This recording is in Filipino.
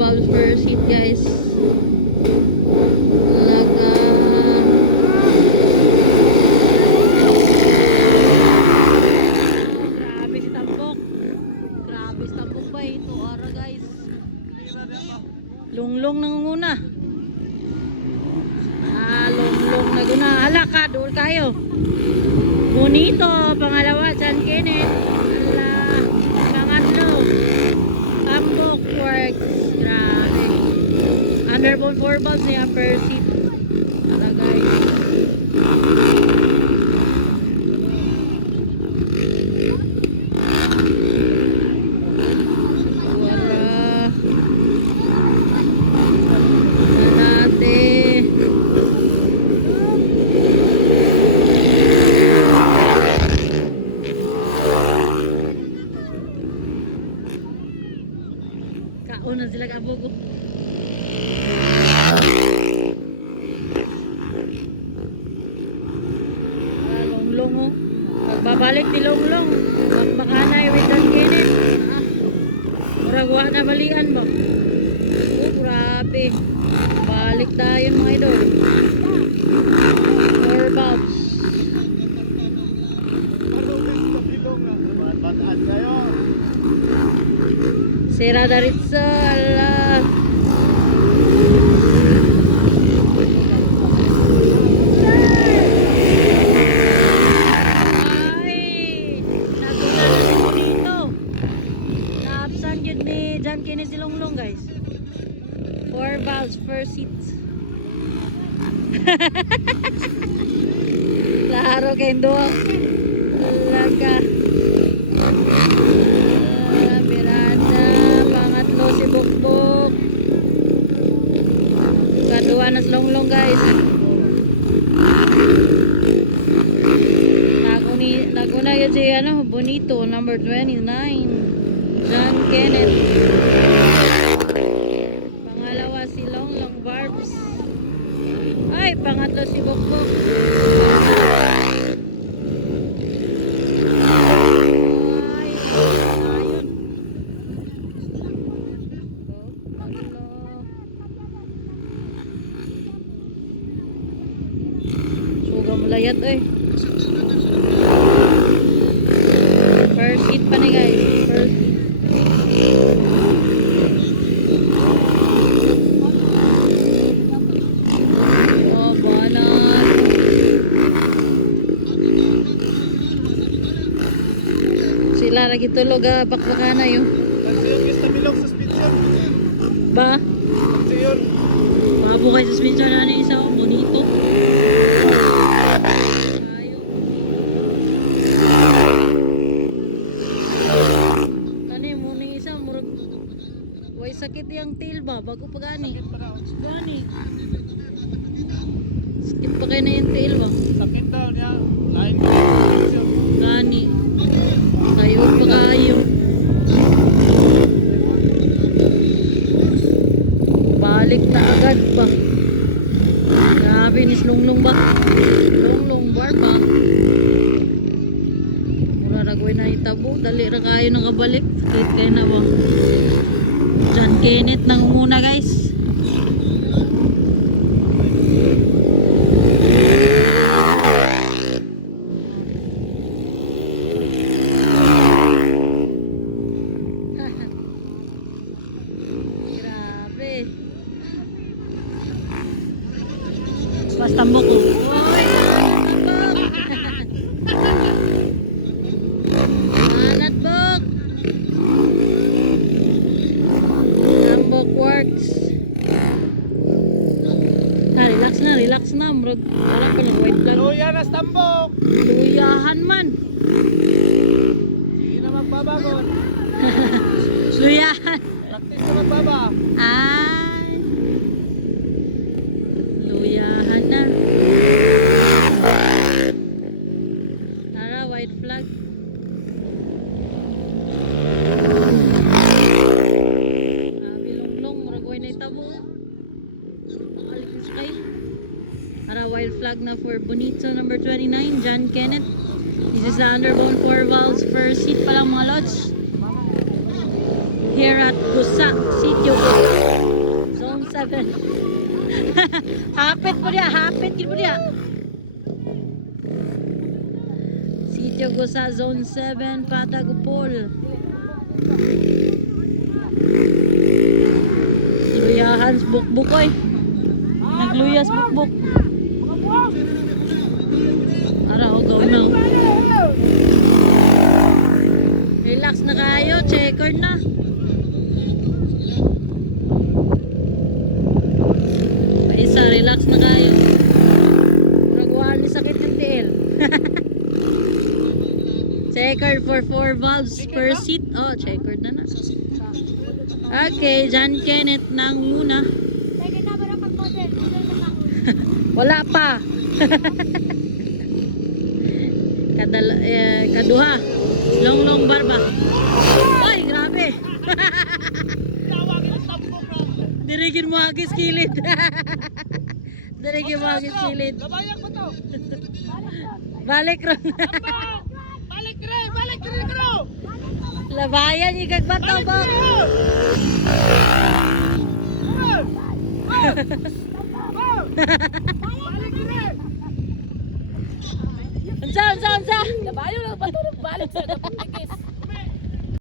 valves per seat guys. Laga. Grabe si Tambok. Grabe si Tambok ba ito ara guys. Lunglong nangunguna. Lunglong naguna. Hala ka, doon kayo. Bonito, pangalawa, John Kenneth. Hala, pangatlo, Tambok Works. Grabe. Underbone 4 balls niya per seat. Hala guys. Kauna sila kabugo. Longlong oh. Pagbabalik ni Longlong. Bakbakanay with John Kenneth. Muragwa na balian ba? Oh, grabe. Balik tayo mga idol. 4 valves. Sira daritsa. Ala. John Kenneth si Longlong guys. 4 valves per seat. Klaro kendo. Laga. Miranda, pangatlo si Bukbuk. Kadua na si Longlong guys. Naguna yun si Bonito number 29. John Kenneth. Pangalawa si Longlong Barbs. Ay, pangatlo si Bukbuk. Ay, ayun. Suga malayat eh. First seat pa ni guys. First seat. Oh, banat. Sila lagi tulog bakbakana yun. Ba? Mabo kay suspension na ni isa. Bonito. Way sakit yung tail ba? Bago pa gani. Gani. Sakit pa kayo na yung tail ba? Sakit daw niya. Lain gani. Kayo pa kayo. Balik na agad pa. Grabe ni Longlong ba? Longlong bar ba? Mura ragway na itabo. Dali ra kayo nakabalik. Sakit kayo na ba? John Kenneth nangunguna guys. Grabe. Mas Tambok ko. Oy, Manat Bok. Tambok Works. Relax na. Murad, parang ko nag-white flag. Luya na Tambok. Luyahan man. Hindi na magbabagon. Luyahan. Practice na magbaba. Ay. Luyahan na. Tara, white flag. Longlong, muragoy na itabo. Pangalikin sa kayo. Tara, white flag na for Bonito number 29, John Kenneth. This is the underbone 4 valves per seat pa lang mga lods. Here at Gusa, Sitio. tanan. Hapit mo dia. Sitio Gusa Zone 7, Patagupol. Luyahans bukbukoy. Nagluyas bukbuk. Ara o go na. Relax na kayo, checker na. Paisa, relax na kayo. Ragwaan ni sakit yung tiil. Checker for 4 valves per seat. Oh, checkered na. Okay, John Kenneth nang muna. Wala pa. Kaduha. Long barba. Ay, grabe. Dirigin mo agis kilid. Dirigin mo agis kilid. Labayan ko to. Balik ron. Balik dire karo. Labayan yung kagbato po. Balik dire. Unsa. Labayo lang ba ito? Balik sa napagigis.